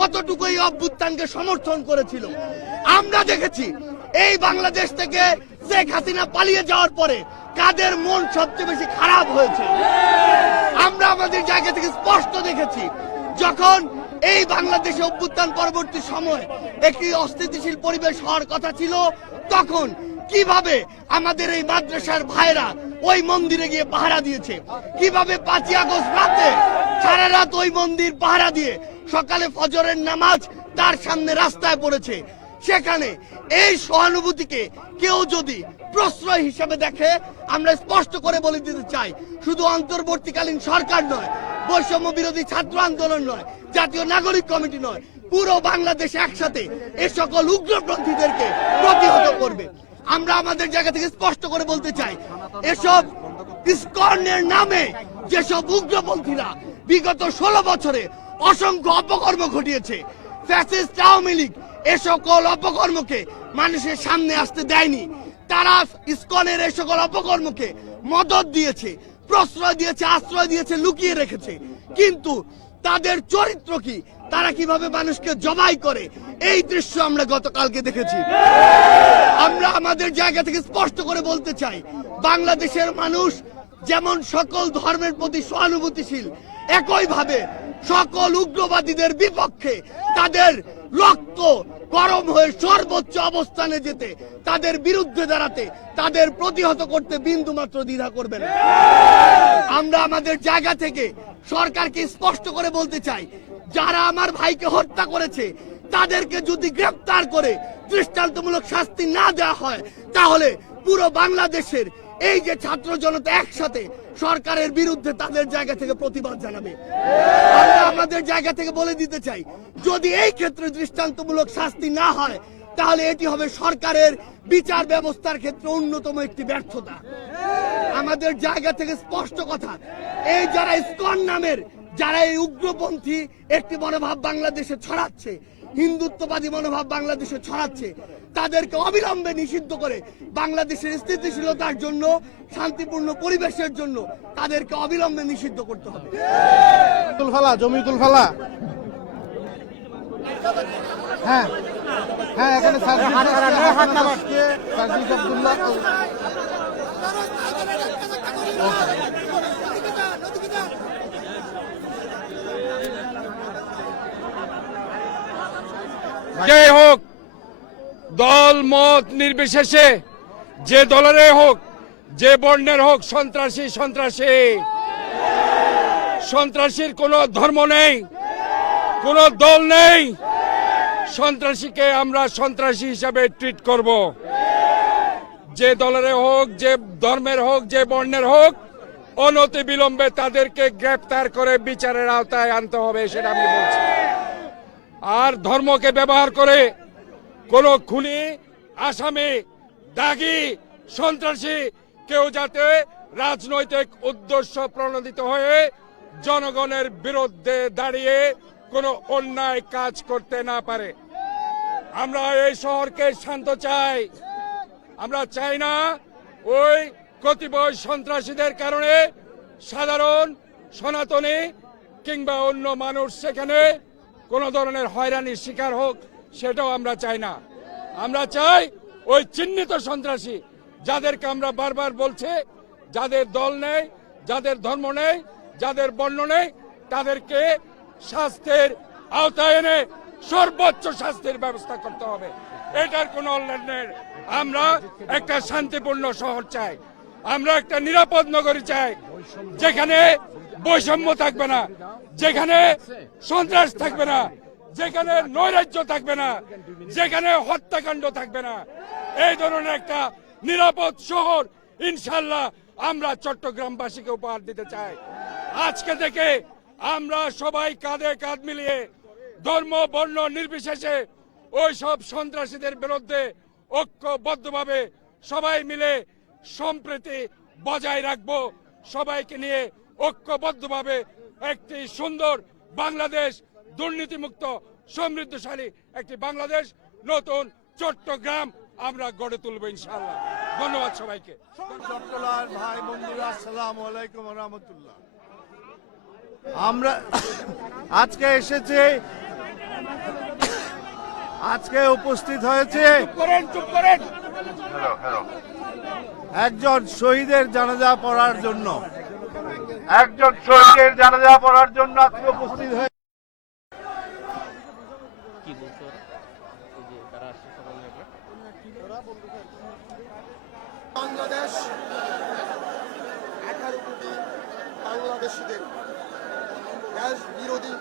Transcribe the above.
কতটুকু এই অভ্যুত্থানকে সমর্থন করেছিল? আমরা দেখেছি, এই বাংলাদেশ থেকে শেখ হাসিনা পালিয়ে যাওয়ার পরে কাদের মন সবচেয়ে বেশি খারাপ হয়েছে? আমরা আমাদের জায়গা থেকে স্পষ্ট দেখেছি, যখন এই বাংলাদেশে অভ্যুত্থান পরবর্তী সময় একটি অস্থিতিশীল পরিবেশ হওয়ার কথা ছিল, তখন কীভাবে আমাদের এই মাদ্রাসার ভাইরা ওই মন্দিরে গিয়ে পাহারা দিয়েছে। কীভাবে পাঁচই আগস্ট রাতে সারা রাত ওই মন্দির পাহারা দিয়ে সকালে ফজরের নামাজ তার সামনে রাস্তায় পড়েছে। সেখানে এই সহানুভূতিকে কেউ যদি প্রশ্রয় হিসাবে দেখে, আমরা স্পষ্ট করে বলে দিতে চাই, শুধু অন্তর্বর্তীকালীন সরকার নয়, বৈষম্য বিরোধী ছাত্র আন্দোলন নয়, জাতীয় নাগরিক কমিটি নয়, পুরো বাংলাদেশ একসাথে এ সকল উগ্রপন্থীদেরকে প্রতিহত করবে। আমরা আমাদের জায়গা থেকে স্পষ্ট করে বলতে চাই, এসব ইস্কর্ণের নামে যেসব উগ্রপন্থীরা বিগত ষোলো বছরে অসংখ্য অপকর্ম ঘটিয়েছে, ফ্যাসিস্ট আওয়ামী লীগ এ সকল অপকর্মকে মানুষের সামনে আসতে দেয়নি। তারা ইস্কনের এ সকল অপকর্মকে মদত দিয়েছে। প্রশ্রয় দিয়েছে, আশ্রয় দিয়েছে, লুকিয়ে রেখেছে। কিন্তু তাদের চরিত্র কি? তারা কীভাবে মানুষকে জবাই করে? এই দৃশ্য আমরা গতকালকে দেখেছি। আমরা আমাদের জায়গা থেকে স্পষ্ট করে বলতে চাই, বাংলাদেশের মানুষ যেমন সকল ধর্মের প্রতি সহানুভূতিশীল, একইভাবে সকল উগ্রবাদীদের বিপক্ষে তাদের রক্ত গরম হয়ে সর্বোচ্চ অবস্থানে যেতে, তাদের বিরুদ্ধে দাঁড়াতে, তাদের প্রতিহত করতে বিন্দু মাত্র দ্বিধা করবে না। আমরা আমাদের জায়গা থেকে সরকারকে স্পষ্ট করে বলতে চাই, যারা আমার ভাইকে হত্যা করেছে, তাদেরকে যদি গ্রেফতার করে দৃষ্টান্তমূলক শাস্তি না দেওয়া হয়, তাহলে পুরো বাংলাদেশের এই যে ছাত্র জনতা একসাথে সরকারের বিরুদ্ধে তাদের জায়গা থেকে প্রতিবাদ জানাবে। আমাদের জায়গা থেকে বলে দিতে চাই, যদি এই ক্ষেত্রে দৃষ্টান্তমূলক শাস্তি না হয়, তাহলে এটি হবে সরকারের বিচার ব্যবস্থার ক্ষেত্রে অন্যতম একটি ব্যর্থতা। আমাদের জায়গা থেকে স্পষ্ট কথা, এই যারা স্কন নামের যারা এই উগ্রপন্থী একটি মনোভাব বাংলাদেশে ছড়াচ্ছে হিন্দুত্ববাদী মনোভাব বাংলাদেশে ছড়াচ্ছে তাদেরকে অবিলম্বে নিষিদ্ধ করে বাংলাদেশের স্থিতিশীলতার জন্য শান্তিপূর্ণ পরিবেশের জন্য তাদেরকে অবিলম্বে নিষিদ্ধ করতে হবে। জমি হ্যাঁ। হ্যাঁ এখানে সার্জিস আব্দুল্লাহ যে হোক, দল, মত নির্বিশেষে যে দলের হোক, যে বর্ণের হোক, সন্ত্রাসী সন্ত্রাসী। সন্ত্রাসীর কোনো ধর্ম নেই, কোনো দল নেই। সন্ত্রাসীকে আমরা সন্ত্রাসী হিসাবে ট্রিট করব। যে দলের হোক, যে ধর্মের হোক, যে বর্ণের হোক অনতি বিলম্বে তাদেরকে গ্রেপ্তার করে বিচারের আওতায় আনতে হবে, সেটা আমি বলছি। আর ধর্মকে ব্যবহার করে কোন খুনি আসামি, দাগি, সন্ত্রাসী কেউ যাতে রাজনৈতিক উদ্দেশ্য প্রণোদিত হয়ে জনগণের বিরুদ্ধে দাঁড়িয়ে কোনো অন্যায় কাজ করতে না পারে। আমরা এই শহরকে শান্ত চাই। আমরা চাই না ওই কতিপয় সন্ত্রাসীদের কারণে সাধারণ, সনাতনী কিংবা অন্য মানুষ সেখানে কোনো ধরনের হয়রানির শিকার হোক, সেটাও আমরা চাই না। আমরা চাই ওই চিহ্নিত সন্ত্রাসী যাদেরকে আমরা বারবার বলছি, যাদের দল নেই, যাদের ধর্ম নেই, যাদের বর্ণ নেই, তাদেরকে শাস্তির আওতায় এনে সর্বোচ্চ শাস্তির ব্যবস্থা করতে হবে। এটার কোনো আমরা একটা শান্তিপূর্ণ শহর চাই। আমরা একটা নিরাপদ নগরী চাই, যেখানে বৈষম্য থাকবে না। যেখানে সন্ত্রাস থাকবে না, যেখানে নৈরাজ্য থাকবে না, যেখানে হত্যাকাণ্ড থাকবে না। এই ধরনের একটা নিরাপদ শহর, ইনশাল্লাহ আমরা চট্টগ্রামবাসীকে উপহার দিতে চাই। আজকে থেকে আমরা সবাই কাঁধে কাঁধ মিলিয়ে ধর্ম, বর্ণ নির্বিশেষে ওই সব সন্ত্রাসীদের বিরুদ্ধে ঐক্যবদ্ধভাবে সবাই মিলে সম্প্রীতি বজায় রাখব, সবাইকে নিয়ে ঐক্যবদ্ধভাবে একটি সুন্দর বাংলাদেশ দুর্নীতিমুক্ত সমৃদ্ধশালী একটি বাংলাদেশ। নতুন চট্টগ্রাম আমরা গড়ে তুলবো ইনশাল্লাহ ধন্যবাদ সবাইকে। চট্টলার ভাই বন্ধুরা আসসালামু আলাইকুম রহমতুল্লাহ। আমরা আজকে এসেছে আজকে উপস্থিত হয়েছে করেন চুপ করেন। একজন শহীদের জানাজা পড়ার জন্য। একজন শহীদের জানাজা পড়ার জন্য আজকে উপস্থিত হয়েছে কি বলছে ওরা? এই যে তারা আসছে সকাল থেকে বাংলাদেশ আঠারো কোটি বাংলাদেশিদের দেশ বিরোধী